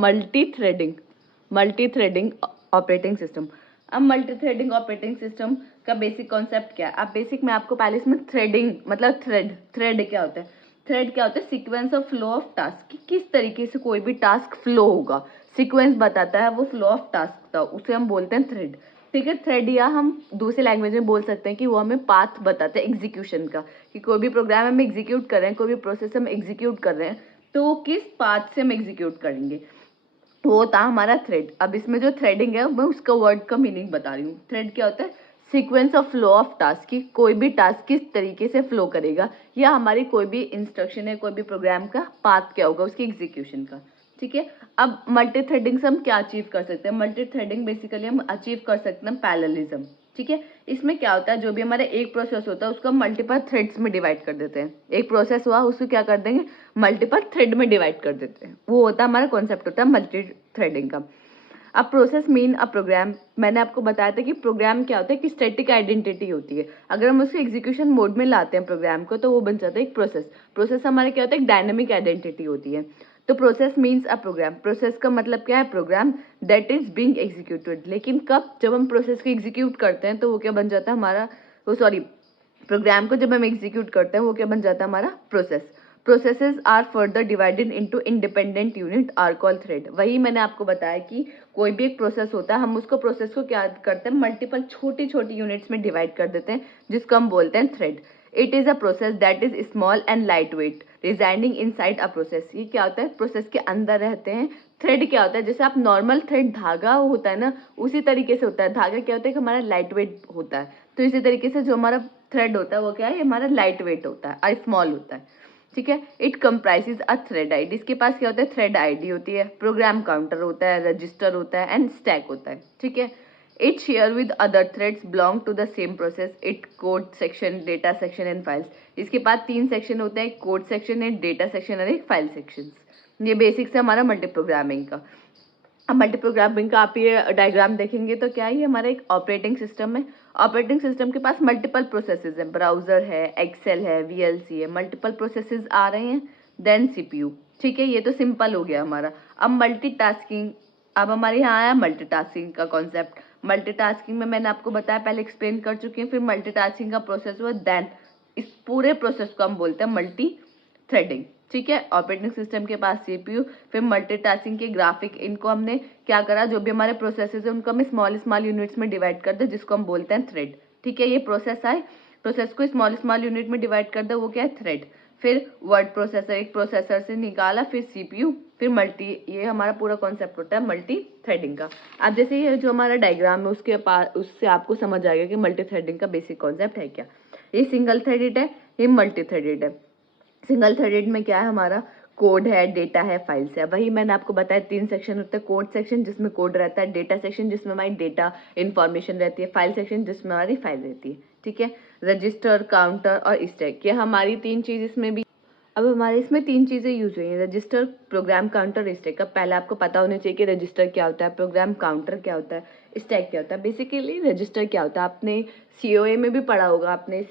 Multi threading operating system. अब multi threading operating system का basic concept क्या है? अब बेसिक मैं आपको पहले इसमें थ्रेडिंग मतलब थ्रेड क्या होता है? थ्रेड क्या होता है? Sequence of flow of task, कि किस तरीके से कोई भी टास्क फ्लो होगा, सीक्वेंस बताता है वो फ्लो ऑफ टास्क का, उसे हम बोलते हैं थ्रेड। ठीक है, थ्रेड या हम दूसरे लैंग्वेज में बोल सकते हैं कि वो हमें पाथ बताते हैं एग्जीक्यूशन का, कि कोई भी प्रोग्राम हम एग्जीक्यूट कर रहे हैं, कोई भी प्रोसेस हम एग्जीक्यूट कर रहे हैं, तो वो किस पाथ से हम एग्जीक्यूट करेंगे, वो था हमारा थ्रेड। अब इसमें जो थ्रेडिंग है मैं उसका वर्ड का मीनिंग बता रही हूँ। थ्रेड क्या होता है? Sequence of flow of task, की कोई भी टास्क किस तरीके से फ्लो करेगा, या हमारी कोई भी इंस्ट्रक्शन है, कोई भी प्रोग्राम का पाथ क्या होगा उसकी एग्जीक्यूशन का। ठीक है, अब मल्टी थ्रेडिंग से हम क्या अचीव कर सकते हैं? मल्टी थ्रेडिंग बेसिकली हम अचीव कर सकते हैं पैरेललिज्म। ठीक है, इसमें क्या होता है, जो भी हमारा एक प्रोसेस होता है उसको हम मल्टीपल थ्रेड्स में डिवाइड कर देते हैं। एक प्रोसेस हुआ उसको क्या कर देंगे, मल्टीपल थ्रेड में डिवाइड कर देते हैं। वो होता है हमारा कॉन्सेप्ट होता है मल्टी थ्रेडिंग का। अब प्रोसेस मीन अ प्रोग्राम, मैंने आपको बताया था कि प्रोग्राम क्या होता है कि स्टैटिक आइडेंटिटी होती है। अगर हम उसको एग्जीक्यूशन मोड में लाते हैं प्रोग्राम को तो वो बन जाता है एक प्रोसेस। प्रोसेस हमारे क्या होता है, एक डायनेमिक आइडेंटिटी होती है। तो process means a program, process का मतलब क्या है, program that is being executed. लेकिन कब, जब हम प्रोसेस को एग्जीक्यूट करते हैं तो वो क्या बन जाता है हमारा, वो सॉरी, प्रोग्राम को जब हम एग्जीक्यूट करते हैं वो क्या बन जाता है हमारा process. Processes are further divided into independent unit are called thread. वही मैंने आपको बताया कि कोई भी एक प्रोसेस होता है, हम उसको प्रोसेस को क्या करते हैं, मल्टीपल छोटी छोटी यूनिट्स में डिवाइड कर देते हैं, जिसको हम बोलते हैं thread. It is a process that is small and light weight residing inside a process. ये क्या होता है, प्रोसेस के अंदर रहते हैं। थ्रेड क्या होता है, जैसे आप नॉर्मल थ्रेड धागा होता है ना, उसी तरीके से होता है। धागा क्या होता है कि हमारा लाइट वेट होता है, तो इसी तरीके से जो हमारा थ्रेड होता है वो क्या है, हमारा लाइट वेट होता है और स्मॉल होता है। ठीक है, it comprises a thread ID. इसके पास क्या होता है, थ्रेड आईडी होती है, प्रोग्राम काउंटर होता है, रजिस्टर होता है एंड स्टैक होता है। ठीक है, it share with other threads belong to the same process, it code section, data section and files. इसके पास 3 सेक्शन होते हैं, एक कोड सेक्शन, एक डेटा सेक्शन और एक फाइल सेक्शन। ये बेसिक्स है हमारा मल्टी प्रोग्रामिंग का। अब मल्टी प्रोग्रामिंग का आप ये डायग्राम देखेंगे तो क्या है, ये हमारा एक ऑपरेटिंग सिस्टम है। ऑपरेटिंग सिस्टम के पास मल्टीपल प्रोसेसेस है, ब्राउजर है, एक्सेल है, वीएलसी है, मल्टीपल प्रोसेसेस आ रहे हैं, देन सीपीयू। ठीक है, ये तो सिंपल हो गया हमारा। अब मल्टीटास्किंग, अब हमारे यहाँ आया मल्टीटास्किंग का कॉन्सेप्ट। मल्टीटास्किंग में मैंने आपको बताया, पहले एक्सप्लेन कर चुकी हूँ। फिर मल्टीटास्किंग का प्रोसेस हुआ, देन इस पूरे प्रोसेस को हम बोलते हैं मल्टी थ्रेडिंग। ठीक है, ऑपरेटिंग सिस्टम के पास सीपीयू, फिर मल्टीटास्किंग के ग्राफिक, इनको हमने क्या करा, जो भी हमारे प्रोसेसेस है उनको हम स्मॉल स्मॉल यूनिट्स में डिवाइड कर दे, जिसको हम बोलते हैं थ्रेड। ठीक है, ये प्रोसेस आए, प्रोसेस को स्मॉल स्मॉल यूनिट में डिवाइड कर दे, वो क्या है, थ्रेड। फिर वर्ड प्रोसेसर, एक प्रोसेसर से निकाला, फिर सीपीयू, फिर मल्टी, ये हमारा पूरा कॉन्सेप्ट होता है मल्टी थ्रेडिंग का। अब जैसे ये जो हमारा डायग्राम है उसके पास, उससे आपको समझ आएगा कि मल्टी थ्रेडिंग का बेसिक कॉन्सेप्ट है क्या। ये सिंगल थ्रेडेड है, ये मल्टी थ्रेडेड है। सिंगल थ्रेडेड में क्या है, हमारा कोड है, डेटा है, फाइल्स है। वही मैंने आपको बताया 3 सेक्शन होते हैं, कोड सेक्शन जिसमें कोड रहता है, डेटा सेक्शन जिसमें हमारी डेटा इन्फॉर्मेशन रहती है, फाइल सेक्शन जिसमें हमारी फाइल रहती है। ठीक है, रजिस्टर, काउंटर और स्टैक, ये हमारी 3 चीज इसमें भी। अब हमारे इसमें 3 चीजें यूज हुई हैं, रजिस्टर, प्रोग्राम काउंटर, स्टैक। का पहले आपको पता होना चाहिए कि रजिस्टर क्या होता है, प्रोग्राम काउंटर क्या होता है, स्टैक क्या होता है। बेसिकली रजिस्टर क्या होता है, आपने सीओए में भी पढ़ा होगा, आपने इस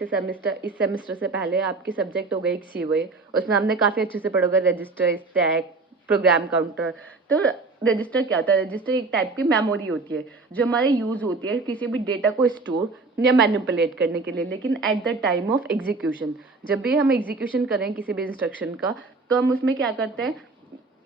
सेमेस्टर से पहले आपकी सब्जेक्ट हो गई एक सीओए, उसमें हमने काफी अच्छे से पढ़ा होगा रजिस्टर, स्टैक, प्रोग्राम काउंटर। तो रजिस्टर क्या होता है, रजिस्टर एक टाइप की मेमोरी होती है जो हमारे यूज होती है किसी भी डेटा को स्टोर या मैनिपुलेट करने के लिए, लेकिन at the time of execution. जब भी हम एग्जीक्यूशन करें किसी भी इंस्ट्रक्शन का, तो हम उसमें क्या करते हैं,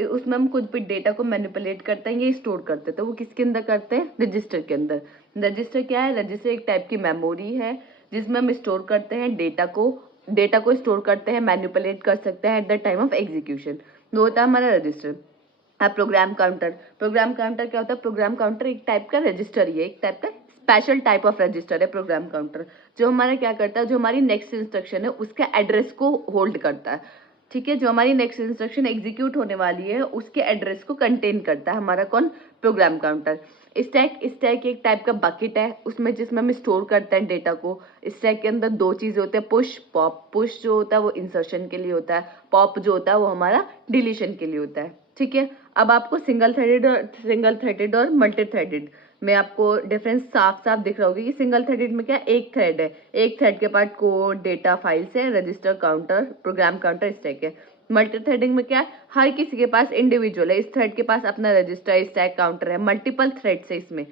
उसमें हम कुछ भी डेटा को मैनिपुलेट करते हैं या स्टोर करते हैं, तो वो किसके अंदर करते हैं, रजिस्टर के अंदर। रजिस्टर क्या है, रजिस्टर एक टाइप की मेमोरी है जिसमें हम स्टोर करते हैं डेटा को स्टोर करते हैं, मैनिपुलेट कर सकते हैं at the time of execution. वो होता है हमारा रजिस्टर। अब प्रोग्राम काउंटर, प्रोग्राम काउंटर क्या होता है, प्रोग्राम काउंटर एक टाइप का रजिस्टर ही है, एक टाइप का स्पेशल टाइप ऑफ रजिस्टर है प्रोग्राम काउंटर, जो हमारा क्या करता है, जो हमारी नेक्स्ट इंस्ट्रक्शन है उसके एड्रेस को होल्ड करता है। ठीक है, जो हमारी नेक्स्ट इंस्ट्रक्शन एग्जीक्यूट होने वाली है उसके एड्रेस को कंटेन करता है हमारा कौन, प्रोग्राम काउंटर। स्टैक एक टाइप का बकेट है, उसमें जिसमें हम स्टोर करते हैं डेटा को। स्टैक के अंदर 2 चीजें होते हैं, पुश, पॉप। पुश जो होता है वो इंसर्शन के लिए होता है, पॉप जो होता है वो हमारा डिलीशन के लिए होता है। ठीक है, अब आपको सिंगल थ्रेडेड और मल्टी थ्रेडेड में आपको डिफरेंस साफ साफ दिख रहा होगा कि सिंगल थ्रेडेड में क्या, एक थ्रेड है, एक थ्रेड के पार्ट कोड, डेटा, फाइल्स है, register, counter, program counter, stack है। मल्टी थ्रेडिंग में क्या है, हर किसी के पास इंडिविजुअल है, इस थ्रेड के पास अपना रजिस्टर स्टैक काउंटर है, मल्टीपल थ्रेड्स है इसमें,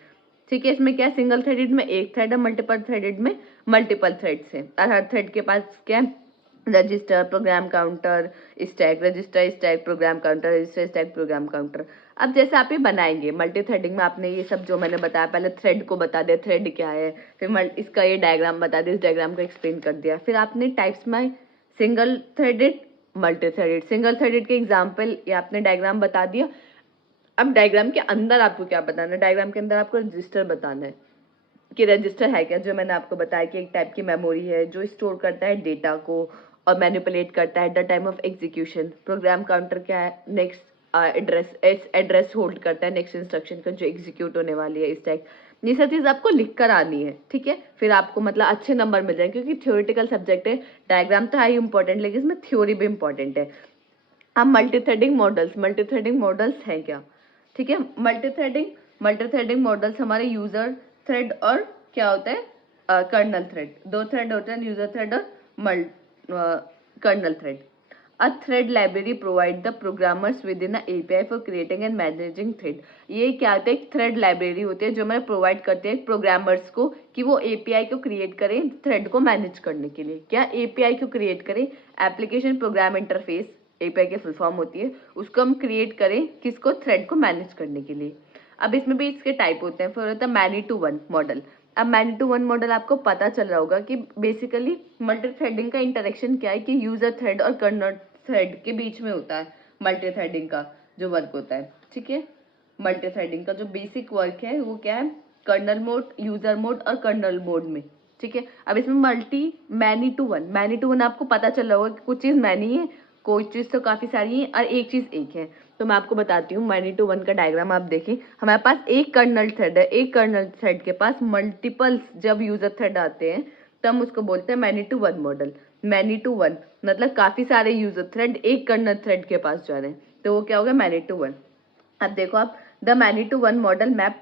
ठीक है। इसमें क्या है, सिंगल थ्रेडेड में एक थ्रेड है, मल्टीपल थ्रेडेड में मल्टीपल थ्रेड्स है, और हर थ्रेड के पास क्या है, register, program counter, stack, register stack, program counter, register stack, program counter. अब जैसे आप ये बनाएंगे मल्टी थ्रेडिंग में, आपने ये सब जो मैंने बताया, पहले थ्रेड को बता दिया थ्रेड क्या है, फिर इसका ये डायग्राम बता दिया, इस डायग्राम को एक्सप्लेन कर दिया, फिर आपने टाइप्स में single threaded, multi threaded, single threaded के एग्जाम्पल ये आपने डायग्राम बता दिया। अब डायग्राम के अंदर आपको क्या बताना है, डायग्राम के अंदर आपको रजिस्टर बताना है कि रजिस्टर है क्या, जो मैंने आपको बताया कि एक टाइप की मेमोरी है जो स्टोर करता है डेटा को और मैनिपुलेट करता है at the time of execution. Program counter क्या है, नेक्स्ट एड्रेस होल्ड करता है नेक्स्ट इंस्ट्रक्शन का जो एग्जीक्यूट होने वाली है स्टैक। ये सब चीज आपको लिख कर आनी है, ठीक है, फिर आपको मतलब अच्छे नंबर मिल जाए, क्योंकि थ्योरेटिकल सब्जेक्ट है, डायग्राम तो है ही इंपॉर्टेंट, लेकिन इसमें थ्योरी भी इंपॉर्टेंट है। अब मल्टी थ्रेडिंग मॉडल्स हैं क्या, ठीक है। मल्टी थ्रेडिंग मॉडल्स हमारे यूजर थ्रेड और क्या होता है, कर्नल थ्रेड, दो थ्रेड होते हैं, यूजर थ्रेड और kernel thread. A thread library provide the programmers with in API for creating and managing thread. ये क्या होता है, एक थ्रेड लाइब्रेरी होती है जो हमें प्रोवाइड करते हैं प्रोग्रामर्स को कि वो एपीआई को क्रिएट करें थ्रेड को मैनेज करने के लिए। क्या एपीआई को क्रिएट करें, एप्लीकेशन प्रोग्राम इंटरफेस, एपीआई की फुल फॉर्म होती है, उसको हम क्रिएट करें किसको, थ्रेड को मैनेज करने के लिए। अब इसमें भी इसके टाइप होते हैं, फिर होता है मैनी टू वन मॉडल। अब मैनी टू वन मॉडल आपको पता चल रहा होगा कि बेसिकली मल्टी थ्रेडिंग का इंटरेक्शन क्या है, कि यूजर थ्रेड और कर्नल थ्रेड के बीच में होता है मल्टी थ्रेडिंग का जो वर्क होता है, ठीक है। मल्टी थ्रेडिंग का जो बेसिक वर्क है वो क्या है, कर्नल मोड, यूजर मोड और कर्नल मोड में, ठीक है। अब इसमें मैनी टू वन आपको पता चल रहा होगा कि कुछ चीज मैनी है, कोई चीज तो काफी सारी है और एक चीज एक है। तो मैं आपको बताती हूँ, मैनी टू वन का डायग्राम आप देखें, हमारे पास एक कर्नल थ्रेड है, एक कर्नल थ्रेड के पास मल्टीपल्स जब यूजर थ्रेड आते हैं तब उसको बोलते हैं many to one model. Many to one मतलब काफी सारे यूजर थ्रेड एक कर्नल थ्रेड के पास जा रहे हैं, तो वो क्या होगा, मैनी टू वन। अब देखो आप, the many to one model map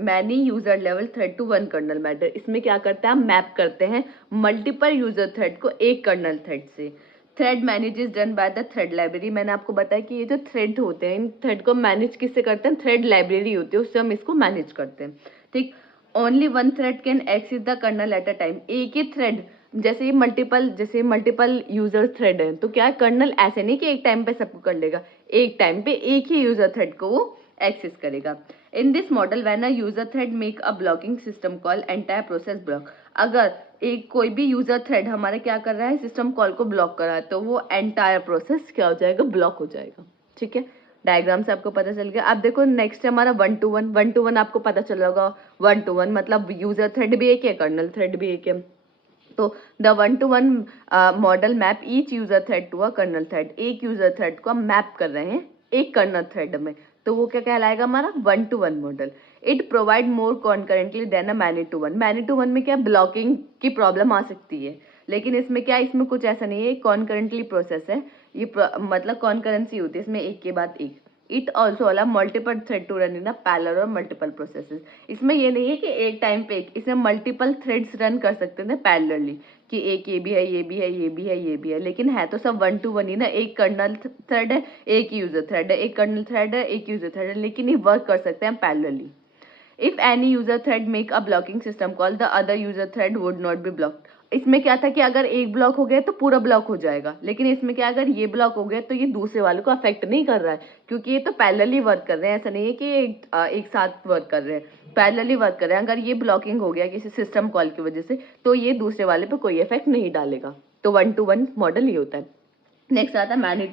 many user level thread to one kernel matter. इसमें क्या करता है, हम मैप करते हैं मल्टीपल यूजर थ्रेड को एक कर्नल थ्रेड से। Thread manage is done by the thread library. मैंने आपको बताया कि ये जो थ्रेड होते हैं, इन थ्रेड को मैनेज किससे करते हैं, थ्रेड लाइब्रेरी होती है, उससे हम इसको मैनेज करते हैं, ठीक। Only one thread can access the kernel at a time. एक ही थ्रेड, जैसे मल्टीपल यूजर थ्रेड है, तो क्या है, कर्नल ऐसे नहीं कि एक टाइम पे सबको कर लेगा, एक टाइम पे एक ही यूजर थ्रेड को वो एक्सेस करेगा। In this model when a user thread make a blocking system call entire process block. अगर एक कोई भी यूजर थ्रेड हमारा क्या कर रहा है, सिस्टम कॉल को ब्लॉक कर रहा है, तो वो एंटायर प्रोसेस क्या हो जाएगा, ब्लॉक हो जाएगा, ठीक है। डायग्राम से आपको पता चल गया। अब देखो नेक्स्ट है हमारा वन टू वन आपको पता चल रहा होगा, वन टू वन मतलब यूजर थ्रेड भी एक है, कर्नल थ्रेड भी एक है। तो the one to one model map each user thread to a kernel thread. एक यूजर थ्रेड को हम मैप कर रहे हैं एक कर्नल थ्रेड में, तो वो क्या कहलाएगा, हमारा one to one model. It provide more concurrently than a many to one. Many to one में क्या ब्लॉकिंग की प्रॉब्लम आ सकती है, लेकिन इसमें क्या, इसमें कुछ ऐसा नहीं है, कॉन्करेंटली प्रोसेस है ये, मतलब कॉन्करेंसी होती है इसमें एक के बाद एक। It also allow multiple thread to run in a parallel और मल्टीपल प्रोसेसेस। इसमें ये नहीं है कि एक टाइम पे एक, इसमें मल्टीपल थ्रेड्स रन कर सकते हैं पैरेलली, कि एक ये भी है, ये भी है, ये भी है, ये भी है, लेकिन है तो सब वन टू वन ही ना। एक कर्नल थ्रेड है, एक यूजर थ्रेड है, एक कर्नल थ्रेड है, एक यूजर थ्रेड है, लेकिन ये वर्क कर सकते हैं parallelly. If any user thread make a blocking system call, the other user thread would not be blocked. इसमें क्या था कि अगर एक ब्लॉक हो गया तो पूरा ब्लॉक हो जाएगा, लेकिन इसमें क्या, अगर ये ब्लॉक हो गया तो ये दूसरे वाले को अफेक्ट नहीं कर रहा है, क्योंकि ये तो पैरेलली वर्क कर रहे हैं, ऐसा नहीं है कि एक साथ वर्क कर रहे हैं, पैरेलली वर्क कर रहे हैं। अगर ये ब्लॉकिंग हो गया किसी सिस्टम कॉल की वजह से, तो ये दूसरे वाले पे कोई इफेक्ट नहीं डालेगा। तो वन टू वन मॉडल ये होता है। नेक्स्ट आता है मैनी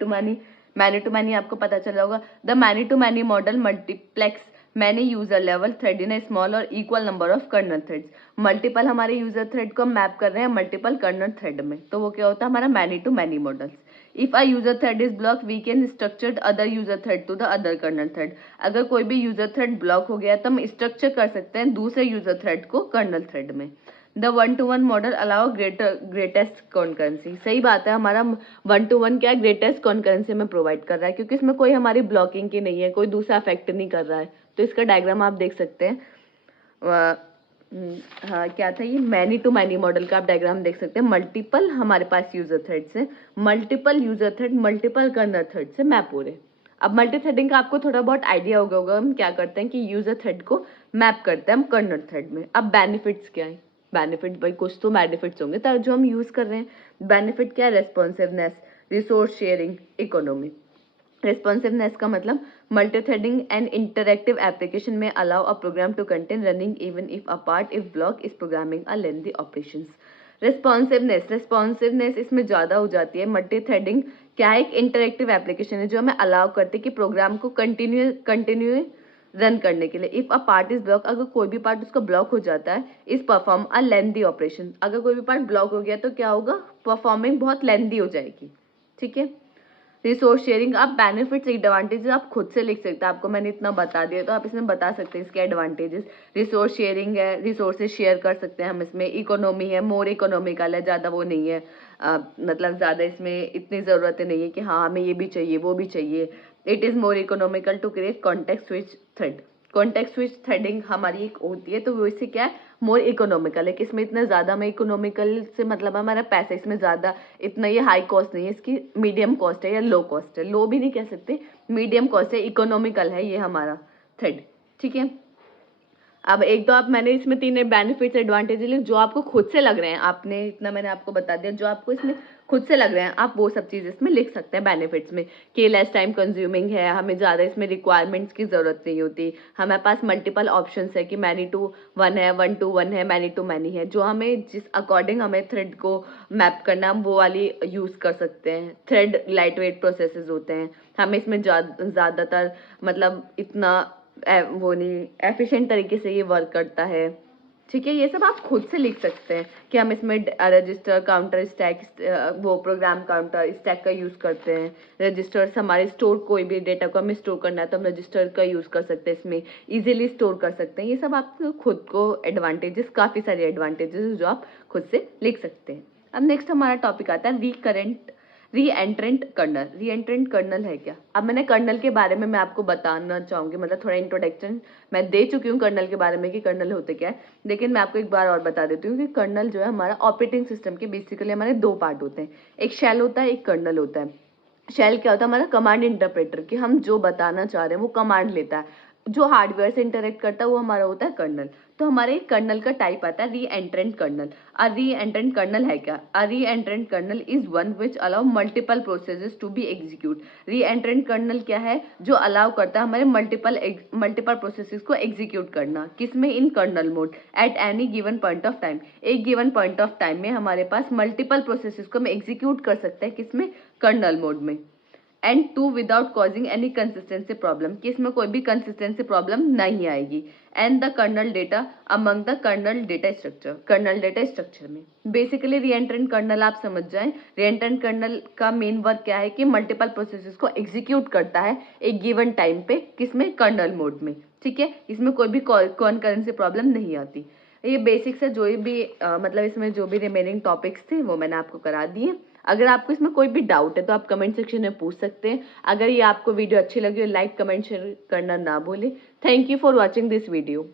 टू मैनी आपको पता चला होगा। The many to many model multiplex many user level thread in a small or equal number of kernel threads. Multiple हमारे यूजर थ्रेड को मैप कर रहे हैं मल्टीपल कर्नल थ्रेड में, तो वो क्या होता है, हमारा many to many models. If a user thread is block we can structure other user thread to the other kernel thread. अगर कोई भी यूजर थ्रेड ब्लॉक हो गया तो हम स्ट्रक्चर कर सकते हैं दूसरे यूजर थ्रेड को कर्नल थ्रेड में। The one to one model allow greatest concurrency. सही बात है, हमारा वन टू वन क्या ग्रेटेस्ट कॉन्करेंसी में प्रोवाइड कर रहा है, क्योंकि इसमें कोई हमारी ब्लॉकिंग की नहीं है, कोई दूसरा अफेक्ट नहीं कर रहा है। तो इसका डायग्राम आप देख सकते हैं, हाँ क्या था ये, मैनी टू मैनी मॉडल का आप डायग्राम देख सकते हैं। मल्टीपल हमारे पास यूजर थ्रेड से, multiple user thread multiple kernel thread से मैप हो रहे। अब मल्टी थ्रेडिंग का आपको थोड़ा बहुत आइडिया होगा हम क्या करते हैं कि यूजर थ्रेड को मैप करते हैं हम कर्नल थ्रेड में। अब बेनिफिट्स क्या है, बेनिफिट भाई कुछ तो बेनिफिट्स होंगे तो जो हम यूज कर रहे हैं। बेनिफिट क्या है, responsiveness, resource sharing, economy. Responsiveness का मतलब multi-threading and interactive application may allow a program to continue running even if a part if block is programming a lengthy operations. Responsiveness इसमें ज्यादा हो जाती है। मल्टी थ्रेडिंग क्या है, एक इंटरेक्टिव एप्लीकेशन है जो हमें अलाउ करती है कि प्रोग्राम को कंटिन्यू रन करने के लिए। If a part is block, अगर कोई भी पार्ट उसका ब्लॉक हो जाता है, is perform a lengthy operation. अगर कोई भी पार्ट ब्लॉक हो गया तो क्या होगा, परफॉर्मिंग बहुत लेंथी हो जाएगी। ठीक है। रिसोर्स शेयरिंग, आप बेनिफिट्स एडवांटेजेस आप खुद से लिख सकते हैं। आपको मैंने इतना बता दिया तो आप इसमें बता सकते हैं इसके एडवांटेजेस। रिसोर्स शेयरिंग है, रिसोर्सेज शेयर कर सकते हैं हम इसमें। इकोनॉमी है, मोर इकोनॉमिकल है, ज़्यादा वो नहीं है, मतलब ज़्यादा इसमें इतनी ज़रूरत नहीं है कि हाँ हमें ये भी चाहिए वो भी चाहिए। It is more economical to create context switch thread. Context switch threading हमारी एक होती है तो वो इससे क्या है, मोर इकोनॉमिकल है कि इसमें इतना ज़्यादा में इकोनॉमिकल से मतलब हमारा पैसा इसमें ज़्यादा इतना ये हाई कॉस्ट नहीं है, इसकी मीडियम कॉस्ट है या लो कॉस्ट है। लो भी नहीं कह सकते, मीडियम कॉस्ट है, इकोनॉमिकल है ये हमारा थ्रेड। ठीक है। अब एक दो आप मैंने इसमें तीन बेनिफिट्स एडवांटेजेस लिख जो आपको खुद से लग रहे हैं, आपने इतना मैंने आपको बता दिया, जो आपको इसमें खुद से लग रहे हैं आप वो सब चीज़ इसमें लिख सकते हैं बेनिफिट्स में। कि लेस टाइम कंज्यूमिंग है, हमें ज़्यादा इसमें रिक्वायरमेंट्स की ज़रूरत नहीं होती, हमारे पास मल्टीपल ऑप्शंस है कि मैनी टू वन है, वन टू वन है, मैनी टू मैनी है, जो हमें जिस अकॉर्डिंग हमें थ्रेड को मैप करना हम वो वाली यूज़ कर सकते हैं। थ्रेड लाइट वेट प्रोसेसेस होते हैं, हमें इसमें ज़्यादातर मतलब इतना वो नहीं एफिशिएंट तरीके से ये वर्क करता है। ठीक है, ये सब आप खुद से लिख सकते हैं कि हम इसमें रजिस्टर काउंटर स्टैक वो प्रोग्राम काउंटर स्टैक का यूज़ करते हैं। रजिस्टर्स हमारे स्टोर कोई भी डेटा को हमें स्टोर करना है तो हम रजिस्टर का यूज़ कर सकते हैं, इसमें इजीली स्टोर कर सकते हैं। ये सब आप खुद को एडवांटेजेस, काफ़ी सारे एडवांटेजेस जो आप खुद से लिख सकते हैं। अब नेक्स्ट हमारा टॉपिक आता है री एंट्रेंट कर्नल। री एंट्रेंट कर्नल है क्या, अब मैंने कर्नल के बारे में मैं आपको बताना चाहूंगी, मतलब थोड़ा इंट्रोडक्शन मैं दे चुकी हूँ कर्नल के बारे में कि कर्नल होते क्या है, लेकिन मैं आपको एक बार और बता देती हूँ कि कर्नल जो है हमारा ऑपरेटिंग सिस्टम के बेसिकली हमारे दो पार्ट होते हैं, एक शेल होता है, एक कर्नल होता है। शेल क्या होता है, हमारा कमांड इंटरप्रेटर, कि हम जो बताना चाह रहे हैं वो कमांड लेता है, जो हार्डवेयर से इंटरेक्ट करता है वो हमारा होता है कर्नल। तो हमारे कर्नल का टाइप आता है री एंट्रेंट कर्नल। अ री एंट्रेंट कर्नल है क्या, a reentrant kernel is one which allow multiple processes to be execute. Reentrant colonel क्या है, जो अलाउ करता है हमारे मल्टीपल प्रोसेसेस को एग्जीक्यूट करना, किसमें, in kernel mode at any given point of time. एक गिवन पॉइंट ऑफ टाइम में हमारे पास मल्टीपल प्रोसेसेस को हम एग्जीक्यूट कर सकते हैं, किसमें, कर्नल मोड में। And to without causing any consistency problem, कि इसमें कोई भी कंसिस्टेंसी प्रॉब्लम नहीं आएगी। And the kernel data among the kernel data structure, kernel data structure में बेसिकली रीएंट्रेंट कर्नल आप समझ जाएं। रीएंट्रेंट कर्नल का मेन वर्क क्या है कि मल्टीपल प्रोसेसेस को एग्जीक्यूट करता है एक गिवन टाइम पे, किसमें, कर्नल मोड में। ठीक है, इसमें कोई भी कॉन्करेंसी प्रॉब्लम नहीं आती। ये बेसिक्स है, जो भी मतलब इसमें जो भी रिमेनिंग टॉपिक्स थे वो मैंने आपको करा दिए। अगर आपको इसमें कोई भी डाउट है तो आप कमेंट सेक्शन में पूछ सकते हैं। अगर ये आपको वीडियो अच्छी लगी हो लाइक कमेंट शेयर करना ना भूलें। Thank you for watching this video.